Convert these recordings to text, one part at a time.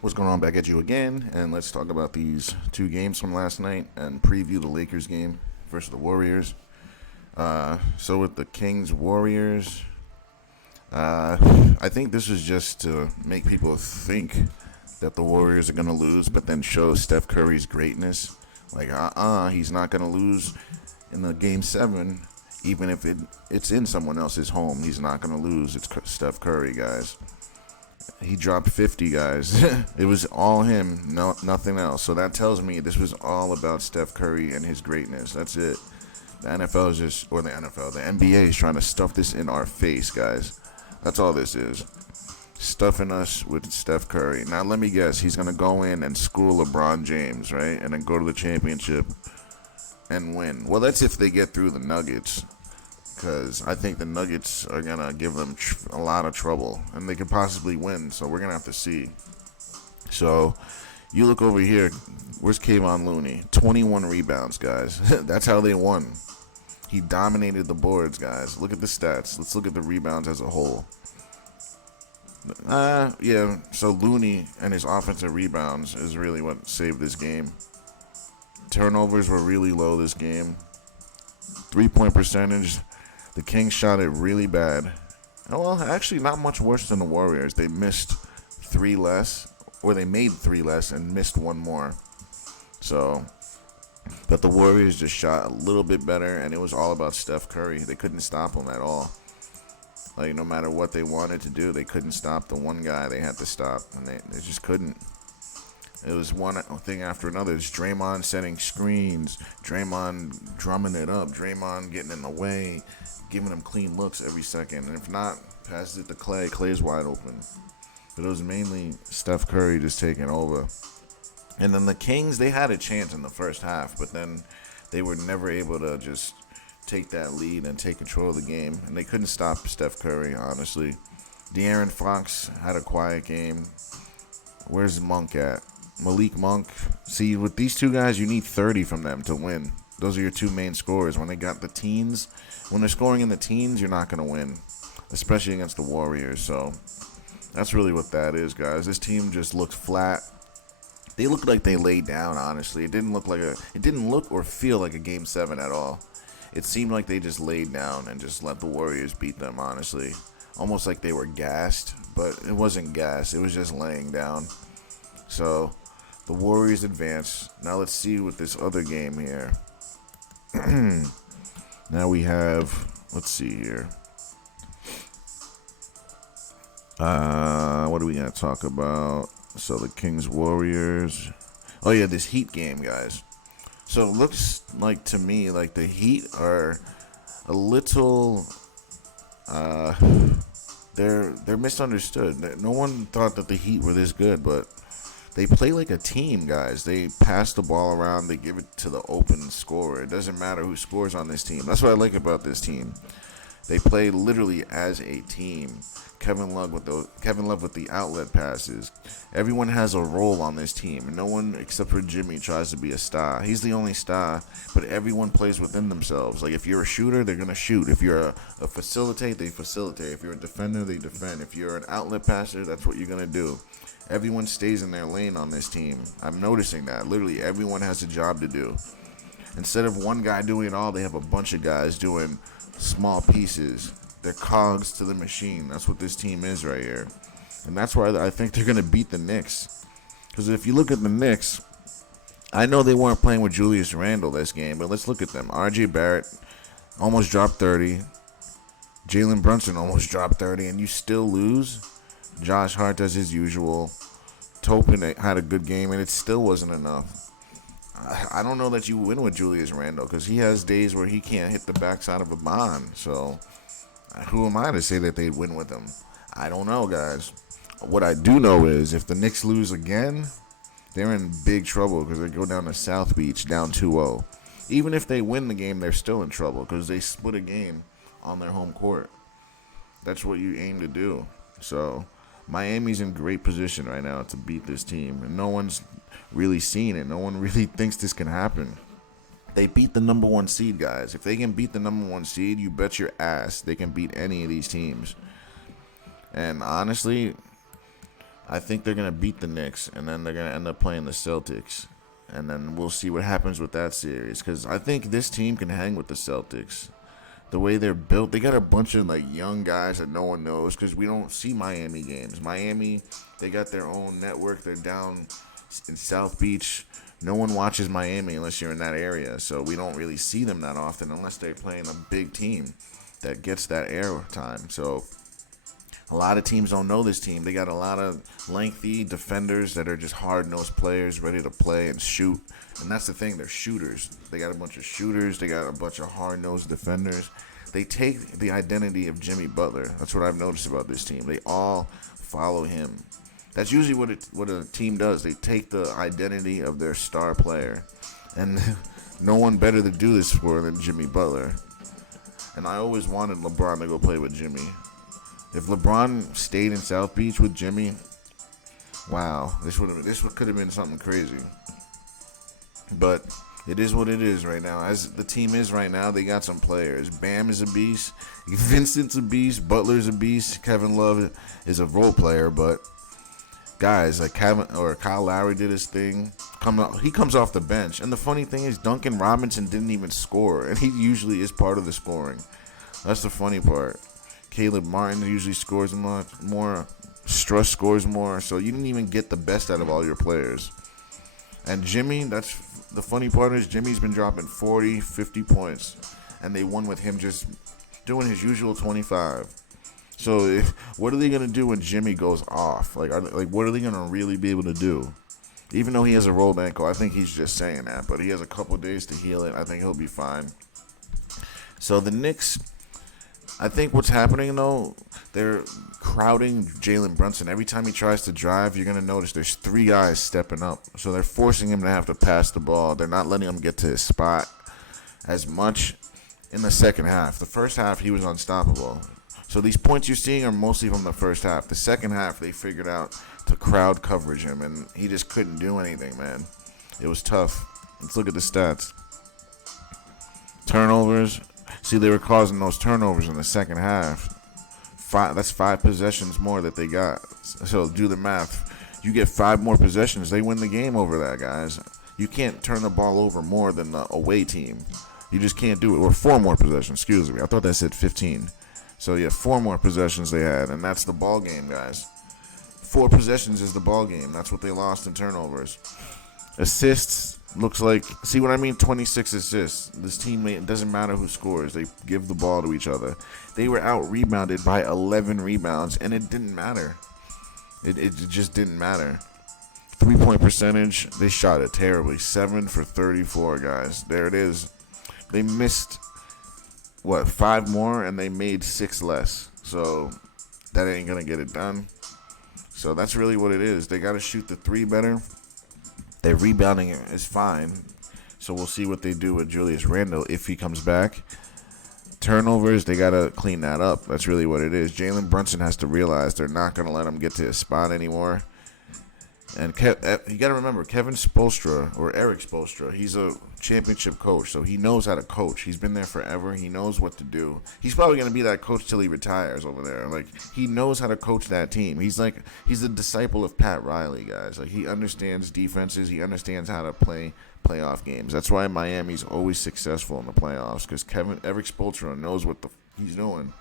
What's going on? Back at you again, and let's talk about these two games from last night and preview the Lakers game versus the Warriors. So with the Kings Warriors, I think this was just to make people think that the Warriors are gonna lose, but then show Steph Curry's greatness. Like, he's not gonna lose in the game seven, even if it's in someone else's home. He's not gonna lose. It's Steph Curry, guys. He dropped 50, guys. It was all him, no nothing else. So that tells me this was all about Steph Curry and his greatness. That's it. The NFL is just, or the NFL, the NBA is trying to stuff this in our face, guys. That's all this is. Stuffing us with Steph Curry. Now let me guess, he's gonna go in and school LeBron James, right? And then go to the championship and win. Well, that's if they get through the Nuggets, because I think the Nuggets are going to give them a lot of trouble, and they could possibly win, so we're going to have to see. So, you look over here, where's Kayvon Looney? 21 rebounds, guys. That's how they won. He dominated the boards, guys. Look at the stats. Let's look at the rebounds as a whole. Yeah, so Looney and his offensive rebounds is really what saved this game. Turnovers were really low this game. 3-point percentage, the Kings shot it really bad. Well, actually, not much worse than the Warriors. They missed three less, or they made three less and missed one more. So, but the Warriors just shot a little bit better, and it was all about Steph Curry. They couldn't stop him at all. Like, no matter what they wanted to do, they couldn't stop the one guy they had to stop, and they just couldn't. It was one thing after another. It's Draymond setting screens, Draymond drumming it up, Draymond getting in the way, giving him clean looks every second. And if not, passes it to Clay. Clay's wide open. But it was mainly Steph Curry just taking over. And then the Kings, they had a chance in the first half, but then they were never able to just take that lead and take control of the game. And they couldn't stop Steph Curry, honestly. De'Aaron Fox had a quiet game. Where's Monk at? Malik Monk. See, with these two guys, you need 30 from them to win. Those are your two main scorers. When they got the teens, when they're scoring in the teens, you're not going to win, especially against the Warriors. So that's really what that is, guys. This team just looked flat. They looked like they laid down, honestly. It didn't look or feel like a game 7 at all. It seemed like they just laid down and just let the Warriors beat them, honestly. Almost like they were gassed, but it wasn't gas. It was just laying down. So the Warriors advance. Now let's see with this other game here. Now we have, let's see here. What are we going to talk about? So the Kings Warriors. Oh yeah, this Heat game, guys. So it looks like to me like the Heat are a little they're misunderstood. No one thought that the Heat were this good, but they play like a team, guys. They pass the ball around. They give it to the open scorer. It doesn't matter who scores on this team. That's what I like about this team. They play literally as a team. Kevin Love with the outlet passes. Everyone has a role on this team, and no one except for Jimmy tries to be a star. He's the only star, but everyone plays within themselves. Like, if you're a shooter, they're gonna shoot. If you're a facilitate, they facilitate. If you're a defender, they defend. If you're an outlet passer, that's what you're gonna do. Everyone stays in their lane on this team. I'm noticing that. Literally, everyone has a job to do. Instead of one guy doing it all, they have a bunch of guys doing small pieces. They're cogs to the machine. That's what this team is right here. And that's why I think they're going to beat the Knicks. Because if you look at the Knicks, I know they weren't playing with Julius Randle this game, but let's look at them. R.J. Barrett almost dropped 30. Jalen Brunson almost dropped 30, and you still lose? Josh Hart does his usual. Topin had a good game, and it still wasn't enough. I don't know that you win with Julius Randle because he has days where he can't hit the backside of a bond. So who am I to say that they'd win with him? I don't know, guys. What I do know is if the Knicks lose again, they're in big trouble because they go down to South Beach down 2-0. Even if they win the game, they're still in trouble because they split a game on their home court. That's what you aim to do. So Miami's in great position right now to beat this team, and no one's really seen it. No one really thinks this can happen. They beat the number 1 seed, guys. If they can beat the number 1 seed, you bet your ass they can beat any of these teams. And honestly, I think they're gonna beat the Knicks, and then they're gonna end up playing the Celtics, and then we'll see what happens with that series. Because I think this team can hang with the Celtics. The way they're built, they got a bunch of like young guys that no one knows because we don't see Miami games. Miami, they got their own network. They're down in South Beach. No one watches Miami unless you're in that area, so we don't really see them that often unless they're playing a big team that gets that air time. So a lot of teams don't know this team. They got a lot of lengthy defenders that are just hard-nosed players ready to play and shoot. And that's the thing, they're shooters. They got a bunch of shooters. They got a bunch of hard-nosed defenders. They take the identity of Jimmy Butler. That's what I've noticed about this team. They all follow him. That's usually what a team does. They take the identity of their star player. And no one better to do this for than Jimmy Butler. And I always wanted LeBron to go play with Jimmy. If LeBron stayed in South Beach with Jimmy, wow, this could have been something crazy. But it is what it is right now. As the team is right now, they got some players. Bam is a beast. Vincent's a beast. Butler's a beast. Kevin Love is a role player, but guys like Kyle Lowry did his thing. He comes off the bench, and the funny thing is, Duncan Robinson didn't even score, and he usually is part of the scoring. That's the funny part. Caleb Martin usually scores much more. Struss scores more. So you didn't even get the best out of all your players. And Jimmy, that's the funny part is Jimmy's been dropping 40, 50 points. And they won with him just doing his usual 25. So what are they going to do when Jimmy goes off? What are they going to really be able to do? Even though he has a rolled ankle, I think he's just saying that. But he has a couple days to heal it. I think he'll be fine. So the Knicks, I think what's happening, though, they're crowding Jalen Brunson. Every time he tries to drive, you're going to notice there's 3 guys stepping up. So they're forcing him to have to pass the ball. They're not letting him get to his spot as much in the second half. The first half, he was unstoppable. So these points you're seeing are mostly from the first half. The second half, they figured out to crowd coverage him, and he just couldn't do anything, man. It was tough. Let's look at the stats. Turnovers. See, they were causing those turnovers in the second half. That's 5 possessions more that they got. So do the math. You get 5 more possessions, they win the game over that, guys. You can't turn the ball over more than the away team. You just can't do it. Or 4 more possessions, excuse me. I thought that said 15. So, yeah, 4 more possessions they had, and that's the ball game, guys. 4 possessions is the ball game. That's what they lost in turnovers. Assists, looks like, see what I mean? 26 assists. This team, it doesn't matter who scores. They give the ball to each other. They were out-rebounded by 11 rebounds, and it didn't matter. It just didn't matter. 3-point percentage, they shot it terribly. 7 for 34, guys. There it is. They missed 5 more, and they made 6 less. So that ain't going to get it done. So that's really what it is. They got to shoot the 3 better. Their rebounding is fine. So we'll see what they do with Julius Randle if he comes back. Turnovers, they got to clean that up. That's really what it is. Jalen Brunson has to realize they're not going to let him get to his spot anymore. And you got to remember, Kevin Spoelstra, or Eric Spoelstra, he's a championship coach, so he knows how to coach. He's been there forever. He knows what to do. He's probably going to be that coach till he retires over there. Like, he knows how to coach that team. He's a disciple of Pat Riley, guys. Like, he understands defenses. He understands how to play playoff games. That's why Miami's always successful in the playoffs, because Eric Spoelstra knows what he's doing.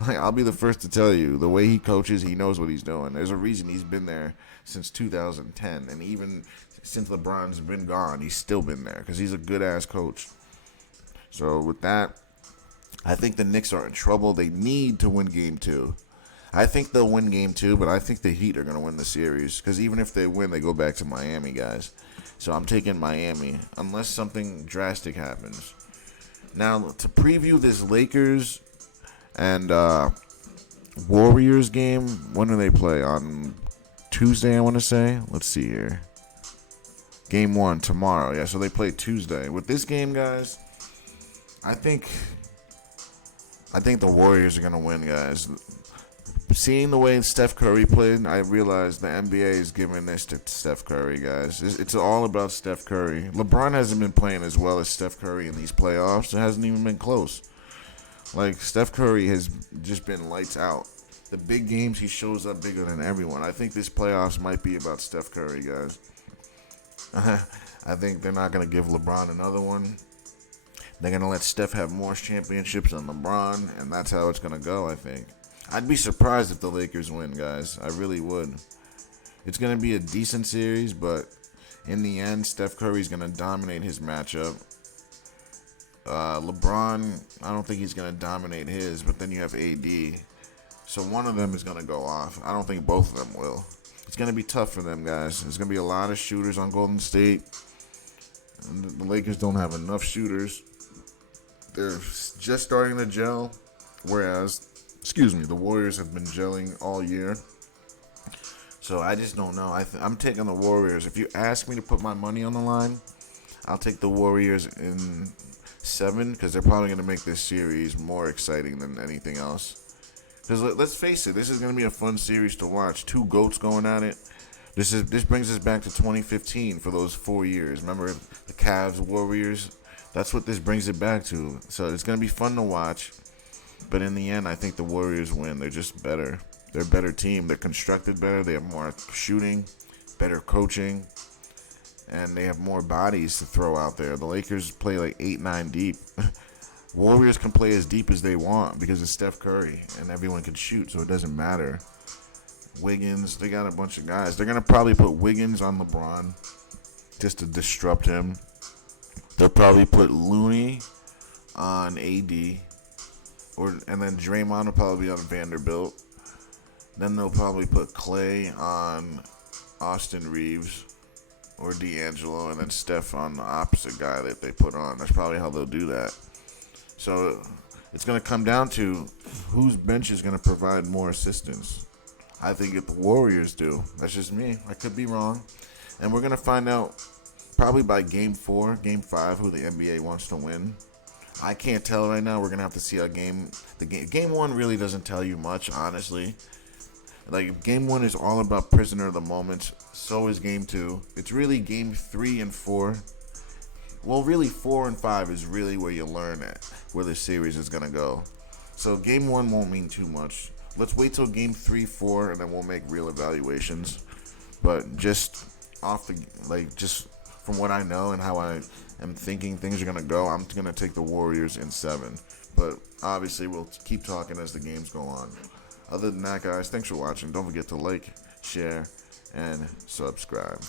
Like, I'll be the first to tell you, the way he coaches, he knows what he's doing. There's a reason he's been there since 2010, and even since LeBron's been gone, he's still been there because he's a good-ass coach. So with that, I think the Knicks are in trouble. They need to win Game 2. I think they'll win Game 2, but I think the Heat are going to win the series because even if they win, they go back to Miami, guys. So I'm taking Miami unless something drastic happens. Now, to preview this Lakers and Warriors game, when do they play? On Tuesday, I want to say. Let's see here. Game 1 tomorrow. Yeah, so they play Tuesday. With this game, guys, I think the Warriors are going to win, guys. Seeing the way Steph Curry played, I realized the NBA is giving this to Steph Curry, guys. It's all about Steph Curry. LeBron hasn't been playing as well as Steph Curry in these playoffs. It hasn't even been close. Like, Steph Curry has just been lights out. The big games, he shows up bigger than everyone. I think this playoffs might be about Steph Curry, guys. I think they're not going to give LeBron another one. They're going to let Steph have more championships than LeBron, and that's how it's going to go, I think. I'd be surprised if the Lakers win, guys. I really would. It's going to be a decent series, but in the end, Steph Curry's going to dominate his matchup. LeBron, I don't think he's going to dominate his, but then you have AD. So one of them is going to go off. I don't think both of them will. It's going to be tough for them, guys. There's going to be a lot of shooters on Golden State. And the Lakers don't have enough shooters. They're just starting to gel, whereas, the Warriors have been gelling all year. So I just don't know. I'm taking the Warriors. If you ask me to put my money on the line, I'll take the Warriors in 7 because they're probably going to make this series more exciting than anything else. Because let's face it, this is going to be a fun series to watch. Two GOATs going at it. This brings us back to 2015 for those 4 years. Remember the Cavs, Warriors? That's what this brings it back to. So it's going to be fun to watch. But in the end, I think the Warriors win. They're just better. They're a better team. They're constructed better. They have more shooting, better coaching, and they have more bodies to throw out there. The Lakers play like 8-9 deep. Warriors can play as deep as they want because it's Steph Curry and everyone can shoot, so it doesn't matter. Wiggins, they got a bunch of guys. They're going to probably put Wiggins on LeBron just to disrupt him. They'll probably put Looney on AD, and then Draymond will probably be on Vanderbilt. Then they'll probably put Clay on Austin Reeves or D'Angelo, and then Steph on the opposite guy that they put on. That's probably how they'll do that. So it's going to come down to whose bench is going to provide more assistance. I think if the Warriors do. That's just me. I could be wrong. And we're going to find out probably by Game 4, Game 5, who the NBA wants to win. I can't tell right now. We're going to have to see how Game 1 really doesn't tell you much, honestly. Like, Game 1 is all about prisoner of the moment. So is Game 2. It's really Game 3 and 4. Well, really, 4 and 5 is really where you learn where the series is going to go. So Game 1 won't mean too much. Let's wait till Game 3, 4, and then we'll make real evaluations. But just from what I know and how I am thinking things are going to go, I'm going to take the Warriors in 7. But obviously, we'll keep talking as the games go on. Other than that, guys, thanks for watching. Don't forget to like, share, and subscribe.